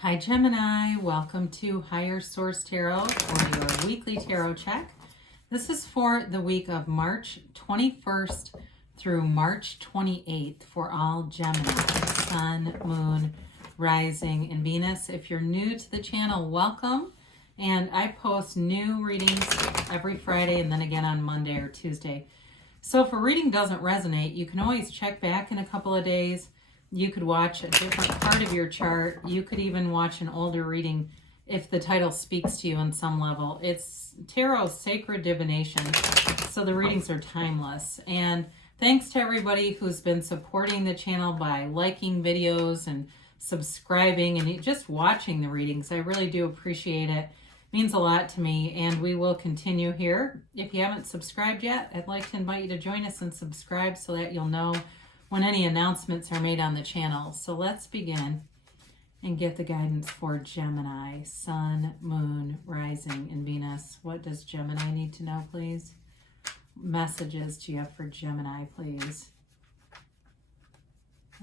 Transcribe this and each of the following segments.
Hi Gemini, welcome to Higher Source Tarot for your weekly tarot check. This is for the week of March 21st through March 28th for all Gemini, Sun, Moon, Rising, and Venus. If you're new to the channel, welcome. And I post new readings every Friday and then again on Monday or Tuesday. So if a reading doesn't resonate, you can always check back in a couple of days. You could watch a different part of your chart. You could even watch an older reading if the title speaks to you on some level. It's Tarot's Sacred Divination, so the readings are timeless. And thanks to everybody who's been supporting the channel by liking videos and subscribing and just watching the readings. I really do appreciate it. It means a lot to me, and we will continue here. If you haven't subscribed yet, I'd like to invite you to join us and subscribe so that you'll know when any announcements are made on the channel. So let's begin and get the guidance for Gemini, Sun, Moon, Rising, and Venus. What does Gemini need to know, please? Messages do you have for Gemini, please?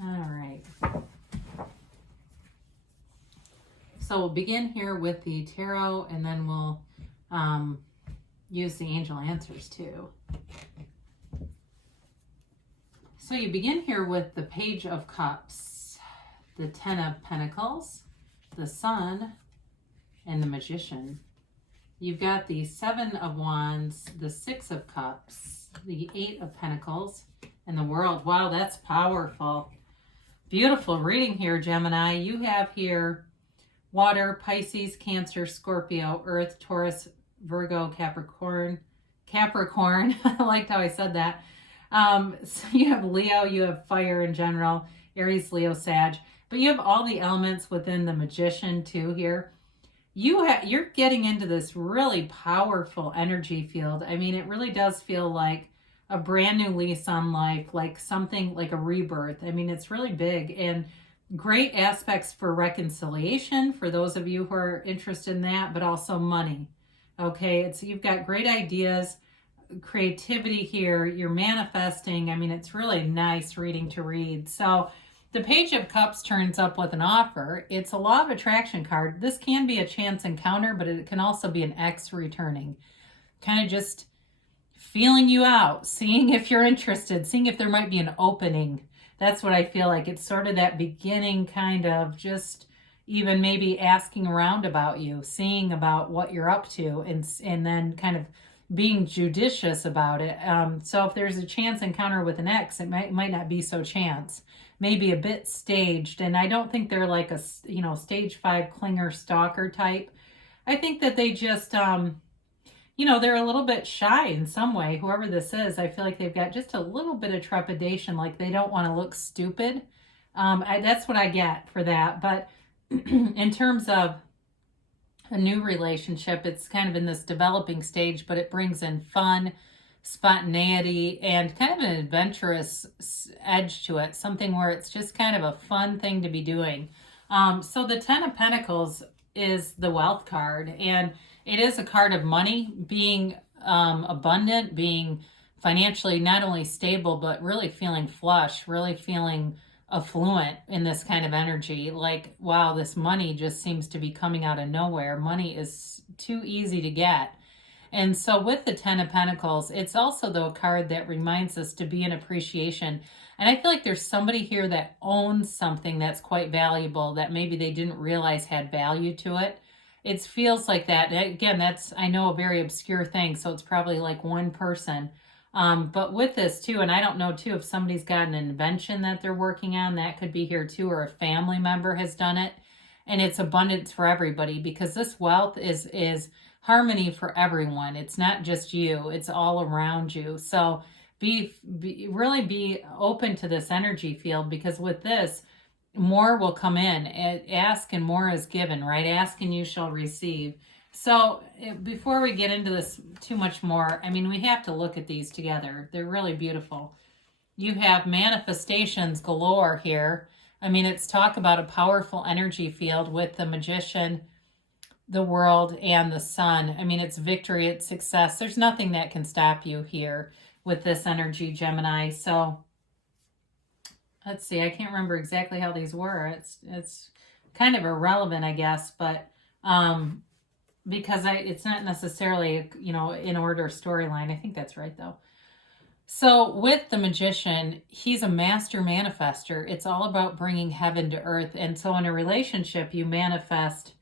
All right. So we'll begin here with the tarot, and then we'll use the angel answers too. So you begin here with the Page of Cups, the Ten of Pentacles, the Sun, and the Magician. You've got the Seven of Wands, the Six of Cups, the Eight of Pentacles, and the World. Wow, that's powerful. Beautiful reading here, Gemini. You have here Water, Pisces, Cancer, Scorpio, Earth, Taurus, Virgo, Capricorn. I liked how I said that. So you have Leo, you have fire in general, Aries, Leo, Sag, but you have all the elements within the Magician too here. You're getting into this really powerful energy field. I mean, it really does feel like a brand new lease on life, like something like a rebirth. I mean, it's really big and great aspects for reconciliation for those of you who are interested in that, but also money. Okay, you've got great ideas, creativity here, you're manifesting. I mean, it's really nice reading to read. So the Page of Cups turns up with an offer. It's a law of attraction card. This can be a chance encounter, but it can also be an ex returning, kind of just feeling you out, seeing if you're interested, seeing if there might be an opening. That's what I feel like. It's sort of that beginning kind of just even maybe asking around about you, seeing about what you're up to, and then kind of being judicious about it. So if there's a chance encounter with an ex, it might not be so chance, maybe a bit staged. And I don't think they're like a, stage 5 clinger stalker type. I think that they just, they're a little bit shy in some way. Whoever this is, I feel like they've got just a little bit of trepidation, like they don't want to look stupid. That's what I get for that. But in terms of a new relationship, it's kind of in this developing stage, but it brings in fun, spontaneity, and kind of an adventurous edge to it, something where it's just kind of a fun thing to be doing. So the Ten of Pentacles is the wealth card, and it is a card of money, being abundant, being financially not only stable, but really feeling flush, really feeling affluent in this kind of energy. Like, wow, this money just seems to be coming out of nowhere. Money is too easy to get. And so with the Ten of Pentacles, it's also though a card that reminds us to be in appreciation. And I feel like there's somebody here that owns something that's quite valuable that maybe they didn't realize had value to it. It feels like that. Again, that's, I know, a very obscure thing, so it's probably like one person. But with this too, and I don't know too, if somebody's got an invention that they're working on, that could be here too, or a family member has done it. And it's abundance for everybody, because this wealth is harmony for everyone. It's not just you, it's all around you. So really be open to this energy field, because with this, more will come in. Ask and more is given, right? Ask and you shall receive. So before we get into this too much more, I mean, we have to look at these together. They're really beautiful. You have manifestations galore here. I mean, it's talk about a powerful energy field with the Magician, the World, and the Sun. I mean, it's victory, it's success. There's nothing that can stop you here with this energy, Gemini. So let's see, I can't remember exactly how these were. It's kind of irrelevant, I guess, but because it's not necessarily, in order storyline. I think that's right, though. So with the magician, he's a master manifester. It's all about bringing heaven to earth. And so in a relationship, you manifest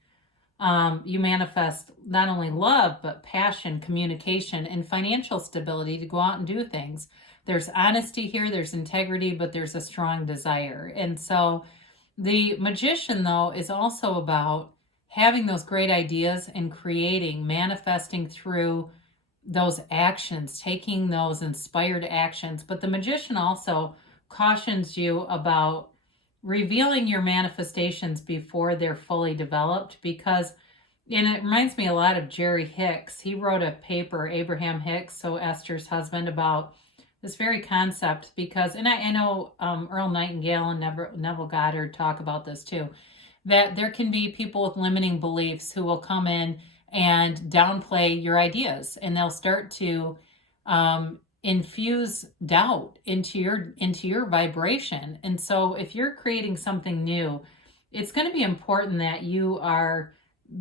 not only love, but passion, communication, and financial stability to go out and do things. There's honesty here, there's integrity, but there's a strong desire. And so the magician, though, is also about having those great ideas and creating, manifesting through those actions, taking those inspired actions. But the magician also cautions you about revealing your manifestations before they're fully developed, because, and it reminds me a lot of Jerry Hicks. He wrote a paper, Abraham Hicks, so Esther's husband, about this very concept, because, and I know Earl Nightingale and Neville Goddard talk about this too, that there can be people with limiting beliefs who will come in and downplay your ideas, and they'll start to infuse doubt into your vibration. And so if you're creating something new, it's going to be important that you are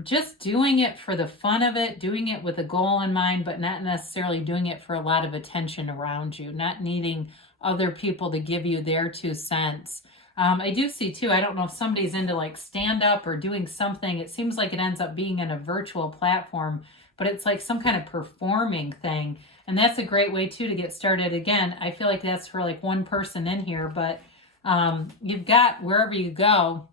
just doing it for the fun of it, doing it with a goal in mind, but not necessarily doing it for a lot of attention around you, not needing other people to give you their 2 cents. I do see too, I don't know if somebody's into like stand up or doing something. It seems like it ends up being in a virtual platform, but it's like some kind of performing thing. And that's a great way too to get started. Again, I feel like that's for like one person in here, but you've got, wherever you go,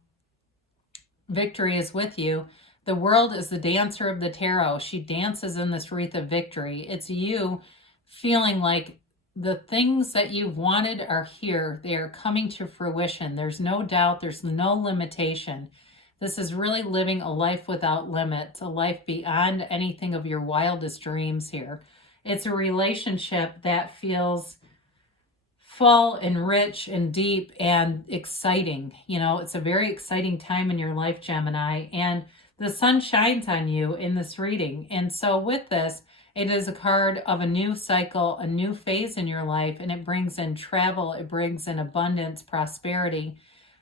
victory is with you. The world is the dancer of the tarot. She dances in this wreath of victory. It's you feeling like the things that you've wanted are here. They are coming to fruition. There's no doubt. There's no limitation. This is really living a life without limits, a life beyond anything of your wildest dreams here. It's a relationship that feels full and rich and deep and exciting. It's a very exciting time in your life, Gemini, and the sun shines on you in this reading. And so with this, it is a card of a new cycle, a new phase in your life, and it brings in travel, it brings in abundance, prosperity.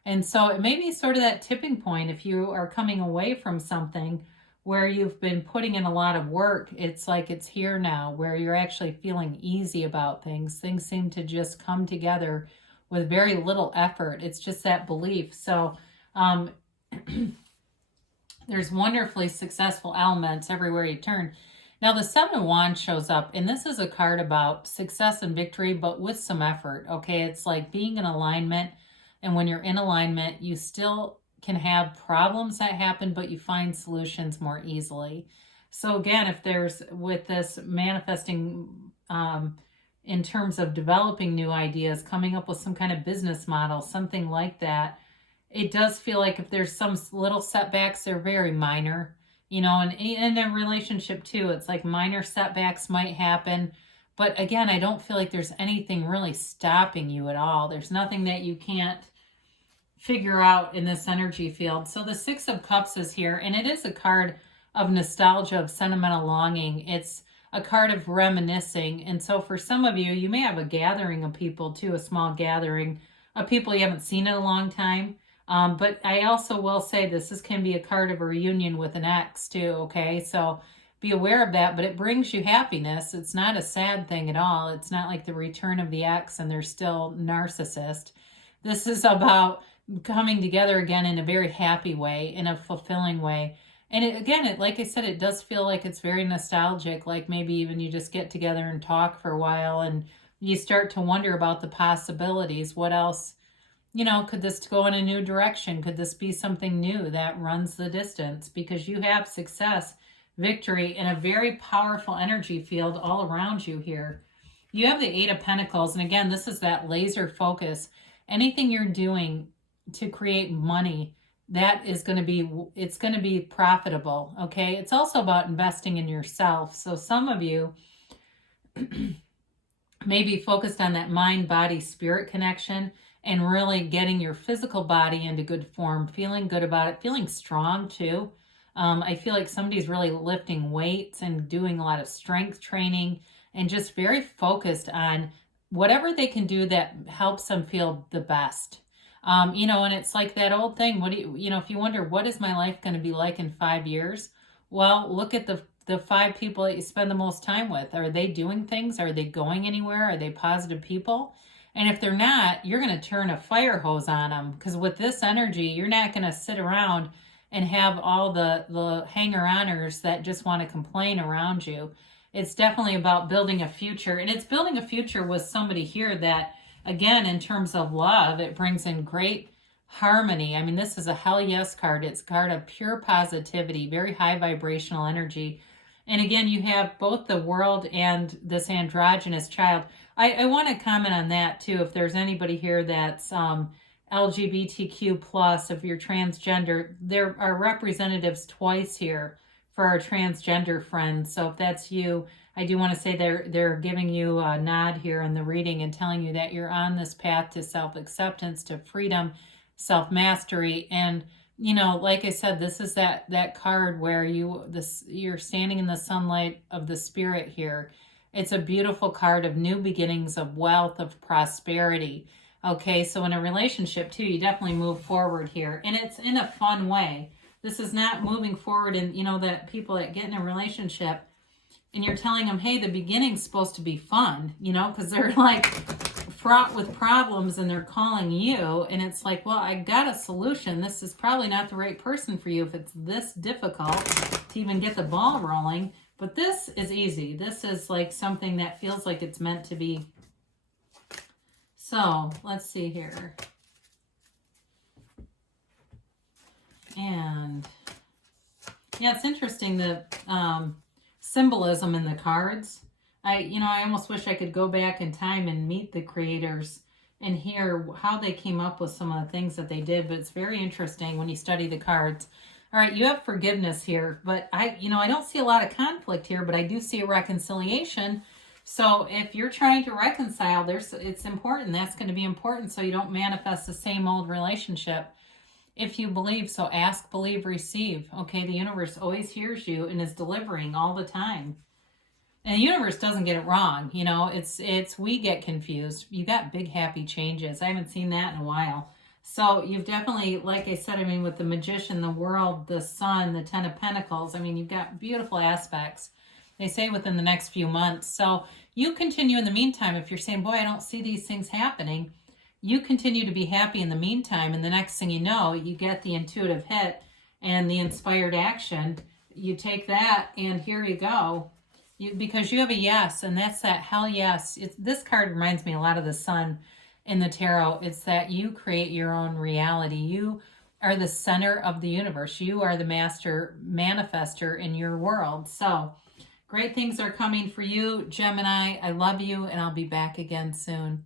And so it may be sort of that tipping point if you are coming away from something where you've been putting in a lot of work. It's like it's here now, where you're actually feeling easy about things. Things seem to just come together with very little effort. It's just that belief. So there's wonderfully successful elements everywhere you turn. Now the 7 of Wands shows up, and this is a card about success and victory, but with some effort, okay? It's like being in alignment, and when you're in alignment, you still can have problems that happen, but you find solutions more easily. So again, if there's, with this manifesting in terms of developing new ideas, coming up with some kind of business model, something like that, it does feel like if there's some little setbacks, they're very minor, and in a relationship too, it's like minor setbacks might happen. But again, I don't feel like there's anything really stopping you at all. There's nothing that you can't figure out in this energy field. So the 6 of Cups is here, and it is a card of nostalgia, of sentimental longing. It's a card of reminiscing. And so for some of you, you may have a gathering of people too, a small gathering of people you haven't seen in a long time. But I also will say this can be a card of a reunion with an ex too, okay? So be aware of that, but it brings you happiness. It's not a sad thing at all. It's not like the return of the ex and they're still narcissist. This is about coming together again in a very happy way, in a fulfilling way. And it, like I said, it does feel like it's very nostalgic, like maybe even you just get together and talk for a while and you start to wonder about the possibilities. What else? Could this go in a new direction? Could this be something new that runs the distance? Because you have success, victory, in a very powerful energy field all around you here. You have the 8 of Pentacles. And again, this is that laser focus. Anything you're doing to create money, it's going to be profitable. Okay. It's also about investing in yourself. So some of you may be focused on that mind, body, spirit connection, and really getting your physical body into good form, feeling good about it, feeling strong too. I feel like somebody's really lifting weights and doing a lot of strength training and just very focused on whatever they can do that helps them feel the best. You know, and it's like that old thing. What do you know, if you wonder, what is my life going to be like in 5 years? Well, look at the 5 people that you spend the most time with. Are they doing things? Are they going anywhere? Are they positive people? And if they're not, you're going to turn a fire hose on them, because with this energy, you're not going to sit around and have all the hanger-oners that just want to complain around you. It's definitely about building a future, and it's building a future with somebody here that, again, in terms of love, it brings in great harmony. I mean, this is a hell yes card. It's a card of pure positivity, very high vibrational energy. And again, you have both the world and this androgynous child. I want to comment on that too. If there's anybody here that's LGBTQ plus, if you're transgender, there are representatives twice here for our transgender friends. So if that's you, I do want to say they're giving you a nod here in the reading and telling you that you're on this path to self-acceptance, to freedom, self-mastery. And you know, like I said, this is that card where you're standing in the sunlight of the spirit here. It's a beautiful card of new beginnings, of wealth, of prosperity. Okay, so in a relationship too, you definitely move forward here, and it's in a fun way. This is not moving forward, and you know that people that get in a relationship and you're telling them, hey, the beginning's supposed to be fun, you know, because they're like fraught with problems and they're calling you, and it's like, well, I got a solution. This is probably not the right person for you if it's this difficult to even get the ball rolling. But this is easy. This is like something that feels like it's meant to be. So let's see here. And yeah, it's interesting, the symbolism in the cards. I almost wish I could go back in time and meet the creators and hear how they came up with some of the things that they did. But it's very interesting when you study the cards. All right, you have forgiveness here, but I don't see a lot of conflict here, but I do see a reconciliation. So if you're trying to reconcile, it's important. That's going to be important so you don't manifest the same old relationship. If you believe, so ask, believe, receive. Okay, the universe always hears you and is delivering all the time. And the universe doesn't get it wrong. You know, it's we get confused. You got big happy changes. I haven't seen that in a while. So you've definitely, like I said, I mean, with the Magician, the World, the Sun, the Ten of Pentacles, I mean, you've got beautiful aspects. They say within the next few months. So you continue in the meantime. If you're saying, boy, I don't see these things happening, you continue to be happy in the meantime. And the next thing you know, you get the intuitive hit and the inspired action. You take that and here you go. Because you have a yes, and that's that hell yes. This card reminds me a lot of the Sun in the tarot. It's that you create your own reality. You are the center of the universe. You are the master manifester in your world. So great things are coming for you, Gemini. I love you, and I'll be back again soon.